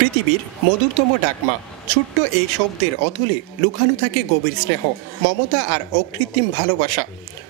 পৃথিবীর মধুরতম ডাকমা ছোট্ট এই শব্দের অতলে লুকানো থাকে গভীর স্নেহ, মমতা আর অকৃত্রিম ভালোবাসা।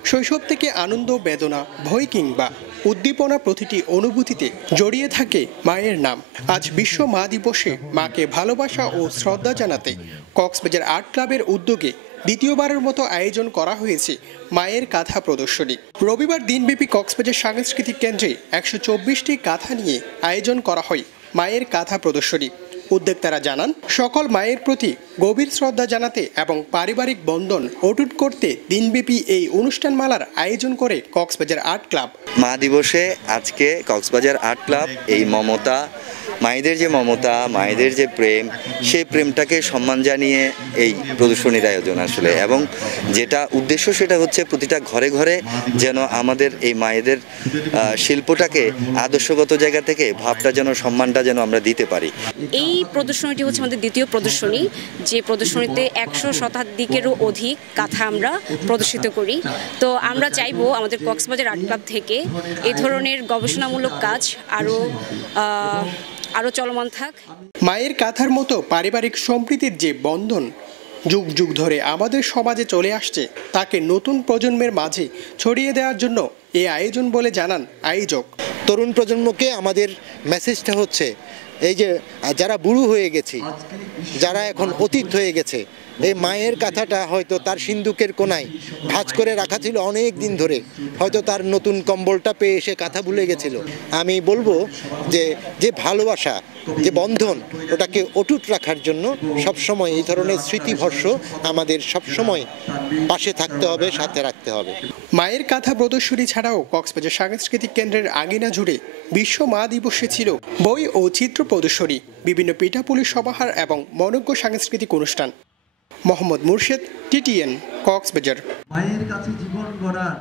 শৈশব থেকে আনন্দ, বেদনা, ভয় কিংবা উদ্দীপনা প্রতিটি অনুভূতিতে জড়িয়ে থাকে মায়ের নাম। আজ বিশ্ব মা দিবসে মাকে ভালোবাসা ও শ্রদ্ধা জানাতে কক্সবাজার আর্ট ক্লাবের উদ্যোগে দ্বিতীয়বারের মতো আয়োজন করা হয়েছে মায়ের কাঁথা প্রদর্শনী। রবিবার দিনব্যাপী কক্সবাজার সাংস্কৃতিক কেন্দ্রে 124টি কাঁথা নিয়ে আয়োজন করা হয় মায়ের কাঁথা প্রদর্শনী। উদ্যোক্তারা জানান, সকল মায়ের প্রতি গভীর শ্রদ্ধা জানাতে এবং পারিবারিক বন্ধন অটুট করতে দিনব্যাপী এই অনুষ্ঠানমালার আয়োজন করে কক্সবাজার আর্ট ক্লাব। মা দিবসে আজকে কক্সবাজার আর্ট ক্লাব এই মমতা, মায়েদের যে মমতা, মায়েদের যে প্রেম, সেই প্রেমটাকে সম্মান জানিয়ে এই প্রদর্শনীর আয়োজন আসলে। এবং যেটা উদ্দেশ্য সেটা হচ্ছে প্রতিটা ঘরে ঘরে যেন আমাদের এই মায়েদের শিল্পটাকে আদর্শগত জায়গা থেকে ভাবটা যেন, সম্মানটা যেন আমরা দিতে পারি। এই প্রদর্শনীটি হচ্ছে আমাদের দ্বিতীয় প্রদর্শনী, যে প্রদর্শনীতে 100 শতাধিকেরও অধিক কাঁথা আমরা প্রদর্শিত করি। তো আমরা চাইবো আমাদের কক্সবাজার আর্ট ক্লাব থেকে এই ধরনের গবেষণামূলক কাজ আরও চলমান থাক। মায়ের কাঁথার মতো পারিবারিক সম্প্রীতির যে বন্ধন যুগ যুগ ধরে আমাদের সমাজে চলে আসছে, তাকে নতুন প্রজন্মের মাঝে ছড়িয়ে দেওয়ার জন্য এই আয়োজন বলে জানান আয়োজক। তরুণ প্রজন্মকে আমাদের মেসেজটা হচ্ছে এই যে যারা বুড়ো হয়ে গেছি, যারা এখন অতীত হয়ে গেছে, এই মায়ের কাঁথাটা হয়তো তার সিন্দুকের কোনায় ভাঁজ করে রাখা ছিল অনেক দিন ধরে, হয়তো তার নতুন কম্বলটা পেয়ে এসে কাঁথা ভুলে গেছিল। আমি বলবো যে যে ভালোবাসা, যে বন্ধন, ওটাকে অটুট রাখার জন্য সবসময় এই ধরনের স্মৃতিভর্ষ আমাদের সবসময় পাশে থাকতে হবে, সাথে রাখতে হবে। মায়ের কাঁথা প্রদর্শনী ছাড়াও কক্সবাজার সাংস্কৃতিক কেন্দ্রের আঙিনা জুড়ে বিশ্ব মা দিবসে ছিল বই ও চিত্র প্রদর্শনী, বিভিন্ন পিঠাপুলি সমাহার এবং মনোজ্ঞ সাংস্কৃতিক অনুষ্ঠান। মোহাম্মদ মুর্শেদ, TTN, কক্সবাজার। মায়ের কাছে জীবন গড়ার